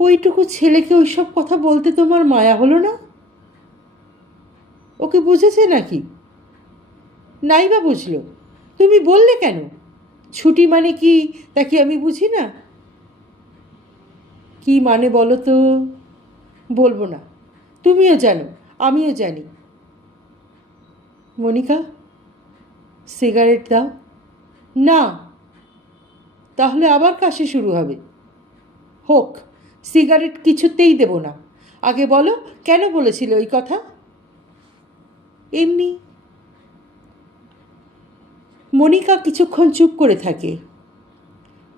ওইটুকু ছেলেকে ওইসব কথা বলতে তোমার মায়া হলো না? ওকে বুঝেছে নাকি? নাই বা বুঝলো, তুমি বললে কেন? ছুটি মানে কি তা কি আমি বুঝি না? কি মানে বলো তো? বলবো না, তুমিও জানো, আমিও জানি। মনিকা, সিগারেট দাও। না। তাহলে আবার কাশি শুরু হবে। হোক, সিগারেট কিছুতেই দেব না। আগে বলো, কেন বলেছিলে ওই কথা? এমনি। মনিকা কিছুক্ষণ চুপ করে থাকে।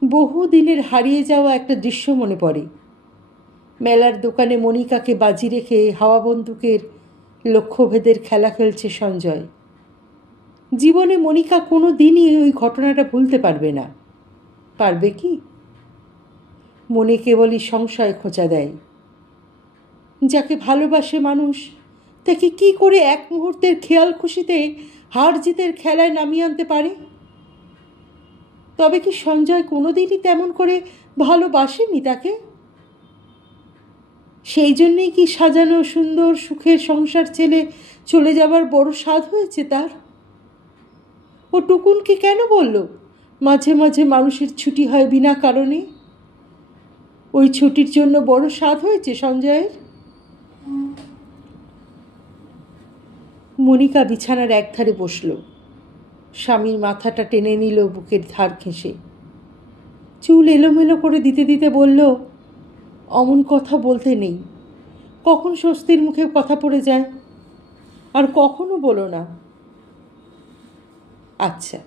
বহু দিনের হারিয়ে যাওয়া একটা দৃশ্য মনে পড়ে। মেলার দোকানে মনিকাকে বাজি রেখে হাওয়া বন্দুকের লক্ষ্যভেদের খেলা খেলছে সঞ্জয়। জীবনে মনিকা কোনো দিনই ওই ঘটনাটা ভুলতে পারবে না। পারবে কি? মনে কেবলই সংশয় খোঁচা দেয়। যাকে ভালোবাসে মানুষ, তাকে কি করে এক মুহূর্তের খেয়াল খুশিতে হার জিতের খেলায় নামিয়ে আনতে পারে? তবে কি সঞ্জয় কোনোদিনই তেমন করে ভালোবাসেনি তাকে? সেই জন্যেই কি সাজানো সুন্দর সুখের সংসার ছেলে চলে যাবার বড় স্বাদ হয়েছে তার? ও টুকুনকে কেন বলল মাঝে মাঝে মানুষের ছুটি হয় বিনা কারণে? ওই ছুটির জন্য বড় স্বাদ হয়েছে সঞ্জয়ের। মনিকা বিছানার একধারে বসল, স্বামীর মাথাটা টেনে নিল বুকের ধার ঘেঁষে। চুল এলোমেলো করে দিতে দিতে বলল, অমন কথা বলতে নেই। কখন স্বস্তির মুখে কথা পড়ে যায়, আর কখনো বলো না। আচ্ছা,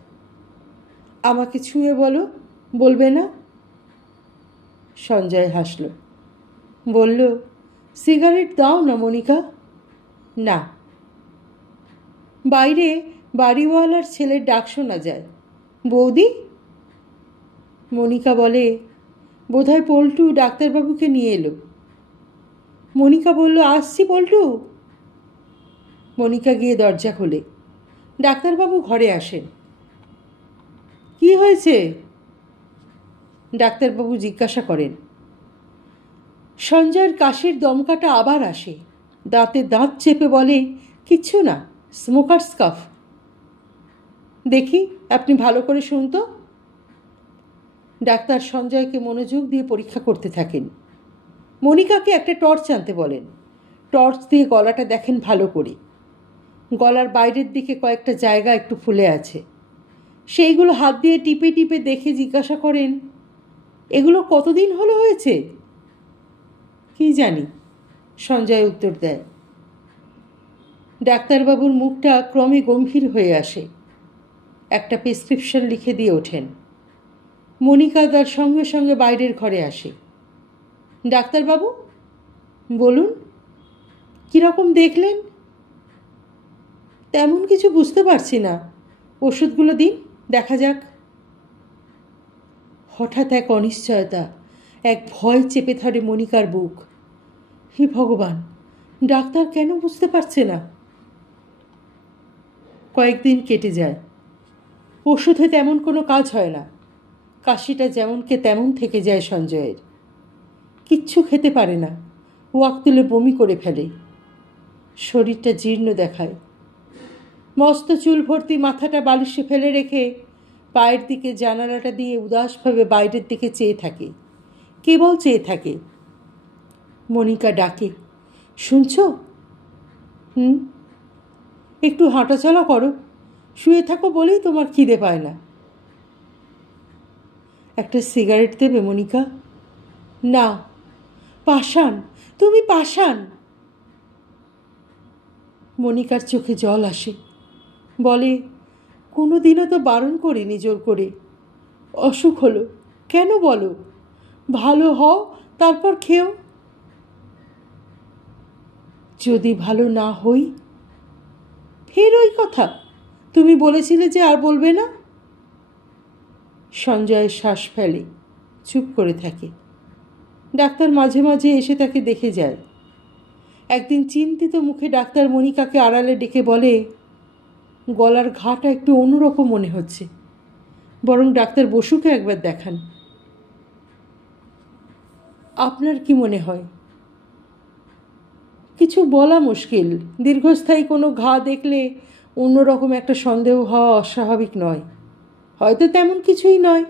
আমাকে ছুঁয়ে বলো, বলবে না? সঞ্জয় হাসল, বলল, সিগারেট দাও না মনিকা। না। বাইরে বাড়িওয়ালার ছেলের ডাক শোনা যায়, বৌদি। মনিকা বলে, বোধহয় পল্টু ডাক্তারবাবুকে নিয়ে এলো। মনিকা বলল, আসছি পল্টু। মনিকা গিয়ে দরজা খোলে। ডাক্তারবাবু ঘরে আসেন। কি হয়েছে? ডাক্তারবাবু জিজ্ঞাসা করেন। সঞ্জয়ের কাশির দমকাটা আবার আসে। দাঁতে দাঁত চেপে বলে, কিচ্ছু না, স্মোকার্স কাফ। দেখি, আপনি ভালো করে শুনতো। ডাক্তার সঞ্জয়কে মনোযোগ দিয়ে পরীক্ষা করতে থাকেন। মনিকাকে একটা টর্চ আনতে বলেন। টর্চ দিয়ে গলাটা দেখেন ভালো করে। গলার বাইরের দিকে কয়েকটা জায়গা একটু ফুলে আছে। সেইগুলো হাত দিয়ে টিপে টিপে দেখে জিজ্ঞাসা করেন, এগুলো কতদিন হলো হয়েছে? কি জানি, সঞ্জয় উত্তর দেয়। ডাক্তারবাবুর মুখটা ক্রমে গম্ভীর হয়ে আসে। একটা প্রেসক্রিপশন লিখে দিয়ে ওঠেন। মনিকা তার সঙ্গে সঙ্গে বাইরের ঘরে আসে। ডাক্তারবাবু? বলুন, কীরকম দেখলেন? তেমন কিছু বুঝতে পারছি না। ওষুধগুলো দিন, দেখা যাক। হঠাৎ এক অনিশ্চয়তা, এক ভয় চেপে ধরে মনিকার বুক। হে ভগবান, ডাক্তার কেন বুঝতে পারছে না? কয়েকদিন কেটে যায়। ওষুধে তেমন কোনো কাজ হয় না। কাশিটা যেমনকে তেমন থেকে যায় সঞ্জয়ের। কিচ্ছু খেতে পারে না, ওয়াক তুলে বমি করে ফেলে। শরীরটা জীর্ণ দেখায়। মস্ত চুল ভর্তি মাথাটা বালিশে ফেলে রেখে পায়ের দিকে জানালাটা দিয়ে উদাসভাবে বাইরের দিকে চেয়ে থাকে, কেবল চেয়ে থাকে। মনিকা ডাকে, শুনছ? একটু হাঁটাচলা করো, শুয়ে থাকো বলেই তোমার খিদে পায় না। একটা সিগারেট দেবে মনিকা? না, পাষাণ, তুমি পাষাণ। মনিকার চোখে জল আসে। বলে, কোনো দিনও তো বারণ করিনি জোর করে। অসুখ হলো, কেন বলো? ভালো হও, তারপর খেও। যদি ভালো না হই? ফের ওই কথা, তুমি বলেছিলে যে আর বলবে না। সঞ্জয় শ্বাস ফেলে, চুপ করে থাকে। ডাক্তার মাঝে মাঝে এসে তাকে দেখে যায়। একদিন চিন্তিত মুখে ডাক্তার মনিকাকে আড়ালে ডেকে বলে, গলার ঘাটা একটু অন্যরকম মনে হচ্ছে, বরং ডাক্তার বসুকে একবার দেখান। আপনার কি মনে হয়? কিছু বলা মুশকিল। দীর্ঘস্থায়ী কোনো ঘা দেখলে অন্যরকম একটা সন্দেহ হওয়া অস্বাভাবিক নয়। হয়তো তেমন কিছুই নয়,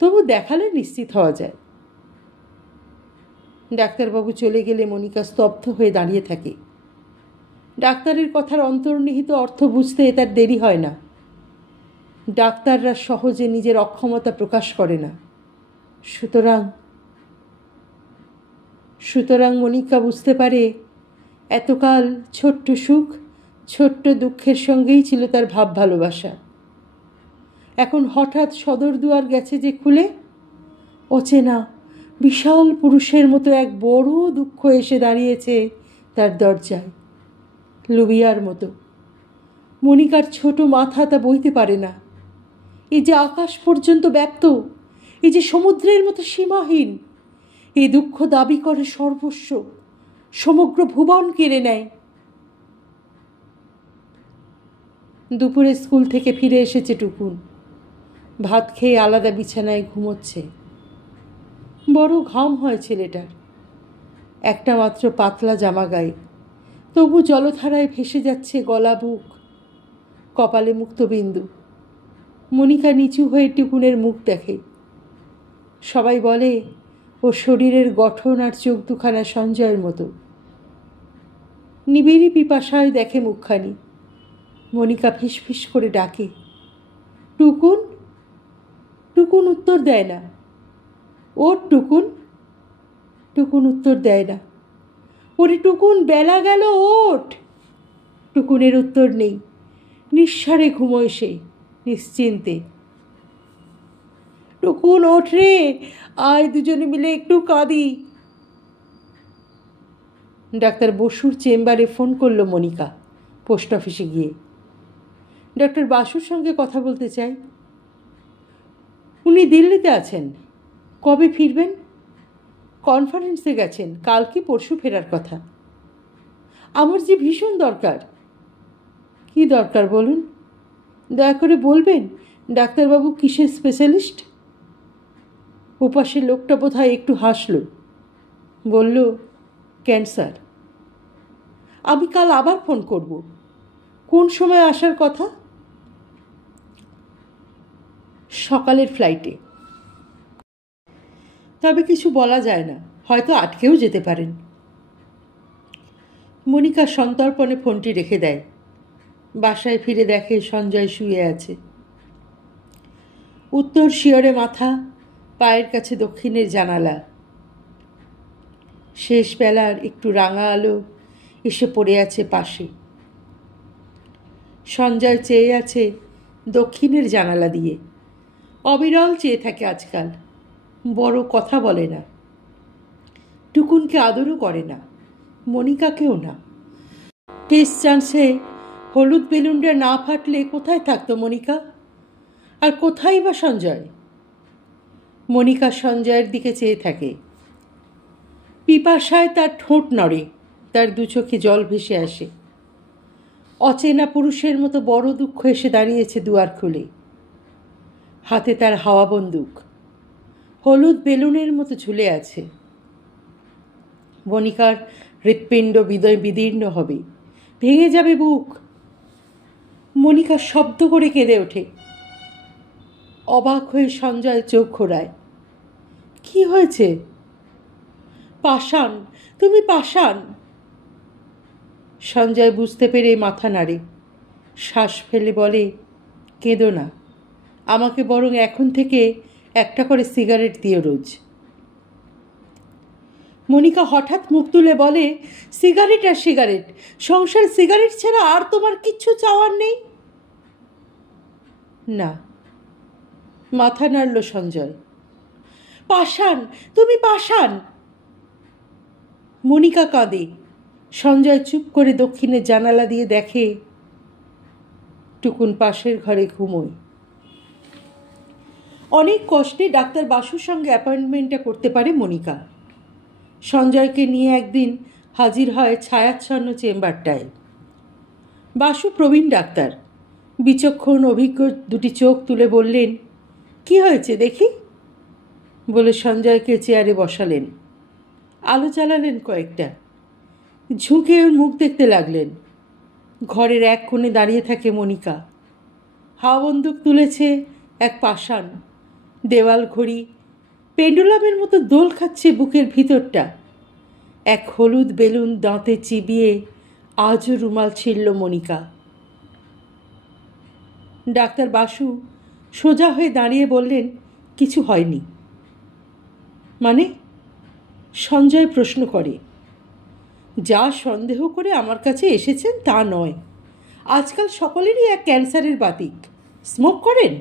তবু দেখালে নিশ্চিত হওয়া যায়। ডাক্তারবাবু চলে গেলে মনিকা স্তব্ধ হয়ে দাঁড়িয়ে থাকে। ডাক্তারের কথার অন্তর্নিহিত অর্থ বুঝতে তার দেরি হয় না। ডাক্তাররা সহজে নিজের অক্ষমতা প্রকাশ করে না। সুতরাং মনিকা বুঝতে পারে, এতকাল ছোট্ট সুখ, ছোট্ট দুঃখের সঙ্গেই ছিল তার ভাব ভালোবাসা। এখন হঠাৎ সদর দুয়ার গেছে যে খুলে, অচেনা বিশাল পুরুষের মতো এক বড় দুঃখ এসে দাঁড়িয়েছে তার দরজায়, লুবিয়ার মতো। মনিকার ছোট মাথা তা বইতে পারে না। এই যে আকাশ পর্যন্ত ব্যাপ্ত, এই যে সমুদ্রের মতো সীমাহীন, এই দুঃখ দাবি করে সর্বস্ব, সমগ্র ভুবন কেড়ে নেয়। দুপুরে স্কুল থেকে ফিরে এসেছে টুকুন। ভাত খেয়ে আলাদা বিছানায় ঘুমোচ্ছে। বড় ঘাম হয় ছেলেটার। একটা মাত্র পাতলা জামা গায়ে, তবু জলধারায় ভেসে যাচ্ছে গলা, বুক, কপালে মুক্তবিন্দু। মনিকা নিচু হয়ে টুকুনের মুখ দেখে। সবাই বলে, ও শরীরের গঠন আর চোখ দুখানা সঞ্জয়ের মতো। নিবিড়ি পিপাসায় দেখে মুখখানি। মনিকা ফিসফিস করে ডাকে, টুকুন। টুকুন উত্তর দেয় না। ওর টুকুন। টুকুন উত্তর দেয় না। ওরে টুকুন, বেলা গেল, ওঠ। টুকুনের উত্তর নেই। নিঃসারে ঘুমোয় সে, নিশ্চিন্তে। টুকুন ওঠ রে, আয় দুজনে মিলে একটু কাঁদি। ডাক্তার বসুর চেম্বারে ফোন করল মনিকা, পোস্ট অফিসে গিয়ে। ডক্টর বাসুর সঙ্গে কথা বলতে চাই। উনি দিল্লিতে আছেন। কবে ফিরবেন? কনফারেন্সে গেছেন, কাল কি পরশু ফেরার কথা। আমার যে ভীষণ দরকার। কি দরকার বলুন? দয়া করে বলবেন ডাক্তারবাবু কিসের স্পেশালিস্ট? উপাসের লোকটা বোধহয় একটু হাসল, বলল, ক্যান্সার। আমি কাল আবার ফোন করব। কোন সময় আসার কথা? সকালের ফ্লাইটে। তবে কিছু বলা যায় না, হয়তো আটকেও যেতে পারেন। মনিকা সন্তর্পণে ফোনটি রেখে দেয়। বাসায় ফিরে দেখে সঞ্জয় শুয়ে আছে। উত্তর শিয়রে মাথা, পায়ের কাছে দক্ষিণের জানালা। শেষ বেলার একটু রাঙা আলো এসে পড়ে আছে পাশে। সঞ্জয় চেয়ে আছে দক্ষিণের জানালা দিয়ে। অবিরল চেয়ে থাকে আজকাল, বড় কথা বলে না। টুকুনকে আদরও করে না, মনিকাকেও না। টেস্ট চান্সে হলুদ বেলুনটা না ফাটলে কোথায় থাকতো মনিকা? আর কোথায় বা সঞ্জয়? মনিকা সঞ্জয়ের দিকে চেয়ে থাকে। পিপাসায় তার ঠোঁট নড়ে, তার দু চোখে জল ভেসে আসে। অচেনা পুরুষের মতো বড় দুঃখ এসে দাঁড়িয়েছে দুয়ার খুলে। হাতে তার হাওয়া বন্দুক হলুদ বেলুনের মতো ঝুলে আছে। মনিকার হৃৎপিণ্ড বিদীর্ণ হবে, ভেঙে যাবে বুক। মনিকা শব্দ করে কেঁদে ওঠে। অবাক হয়ে সঞ্জয় চোখ ঘোরায়। কি হয়েছে? পাষাণ, তুমি পাষাণ। সঞ্জয় বুঝতে পেরে মাথা নাড়ে, শ্বাস ফেলে বলে, কেঁদো না, আমাকে বরং এখন থেকে একটা করে সিগারেট দিও রোজ। মনিকা হঠাৎ মুখ তুলে বলে, সিগারেট আর সিগারেট, সংসার সিগারেট ছাড়া আর তোমার কিচ্ছু চাওয়ার নেই? না। মাথা নাড়ল সঞ্জয়। পাষাণ, তুমি পাষাণ। মনিকা কাঁদে। সঞ্জয় চুপ করে দক্ষিণের জানালা দিয়ে দেখে টুকুন পাশের ঘরে ঘুমোয়। অনেক কষ্টে ডাক্তার বাসুর সঙ্গে অ্যাপয়েন্টমেন্টটা করতে পারে মনিকা। সঞ্জয়কে নিয়ে একদিন হাজির হয় ছায়াচ্ছন্ন চেম্বারটায়। বাসু প্রবীণ ডাক্তার, বিচক্ষণ অভিজ্ঞ দুটি চোখ তুলে বললেন, কি হয়েছে দেখি? বলে সঞ্জয়কে চেয়ারে বসালেন। আলো জ্বালালেন কয়েকটা। ঝুঁকে ওর মুখ দেখতে লাগলেন। ঘরের এক কোণে দাঁড়িয়ে থাকে মনিকা। হাওয়া বন্দুক তুলেছে এক পাষাণ। দেওয়াল ঘড়ি পেন্ডুলামের মতো দোল খাচ্ছে বুকের ভিতরটা। এক হলুদ বেলুন দাঁতে চিবিয়ে আজও রুমাল ছিঁড়ল মনিকা। ডাক্তার বাসু সোজা হয়ে দাঁড়িয়ে বললেন, কিছু হয়নি। মানে? সঞ্জয় প্রশ্ন করে। যা সন্দেহ করে আমার কাছে এসেছেন তা নয়। আজকাল সকলেরই এক ক্যান্সারের বাতিক। স্মোক করেন?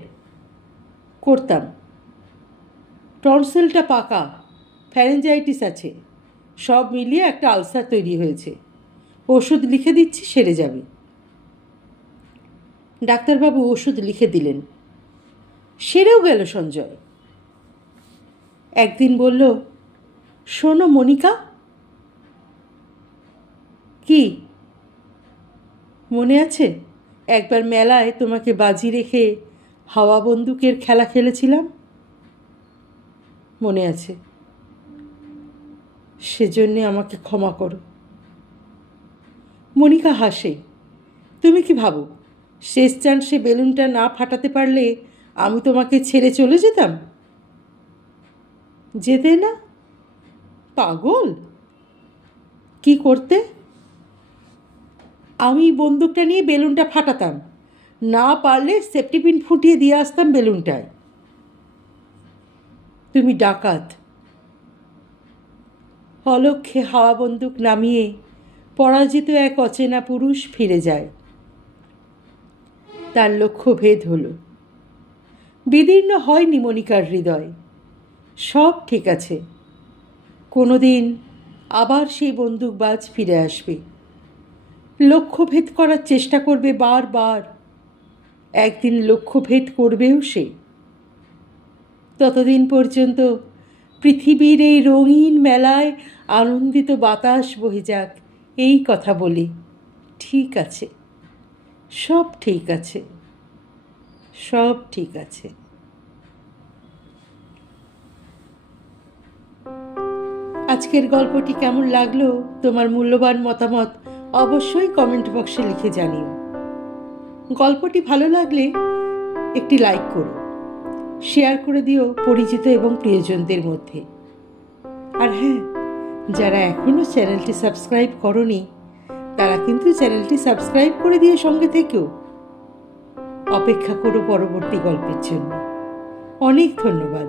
করতাম। টনসিলটা পাকা, ফ্যারেঞ্জাইটিস আছে, সব মিলিয়ে একটা আলসার তৈরি হয়েছে। ওষুধ লিখে দিচ্ছি, সেরে যাবে। ডাক্তারবাবু ওষুধ লিখে দিলেন। সেরেও গেল সঞ্জয়। একদিন বলল, শোনো মনিকা। কি? মনে আছে একবার মেলায় তোমাকে বাজি রেখে হাওয়া বন্দুকের খেলা খেলেছিলাম? মনে আছে। সেজন্যে আমাকে ক্ষমা করো। মনিকা হাসে। তুমি কি ভাবো শেষ চান্সে বেলুনটা না ফাটাতে পারলে আমি তোমাকে ছেড়ে চলে যেতাম? যেতে না? পাগল। কি করতে? আমি বন্দুকটা নিয়ে বেলুনটা ফাটাতাম, না পারলে সেফটি পিন ফুটিয়ে দিয়ে আসতাম বেলুনটায়। তুমি ডাকাত। অলক্ষ্যে হাওয়া বন্দুক নামিয়ে পরাজিত এক অচেনা পুরুষ ফিরে যায়। তার লক্ষ্য ভেদ হল। বিদীর্ণ হয়নি মনিকার হৃদয়। সব ঠিক আছে। কোনোদিন আবার সেই বন্দুকবাজ ফিরে আসবে, লক্ষ্যভেদ করার চেষ্টা করবে বারবার। একদিন লক্ষ্যভেদ করবেও সে। ততদিন পর্যন্ত পৃথিবীর এই রঙিন মেলায় আনন্দিত বাতাস বহে যাক, এই কথা বলি। ঠিক আছে, সব ঠিক আছে, সব ঠিক আছে। আজকের গল্পটি কেমন লাগলো তোমার মূল্যবান মতামত অবশ্যই কমেন্ট বক্সে লিখে জানিও। গল্পটি ভালো লাগলে একটি লাইক করো, শেয়ার করে দিও পরিচিত এবং প্রিয়জনদের মধ্যে। আর হ্যাঁ, যারা এখনো চ্যানেলটি সাবস্ক্রাইব করনি তারা কিন্তু চ্যানেলটি সাবস্ক্রাইব করে দিয়ে সঙ্গে থেকেও অপেক্ষা করো পরবর্তী গল্পের জন্য। অনেক ধন্যবাদ।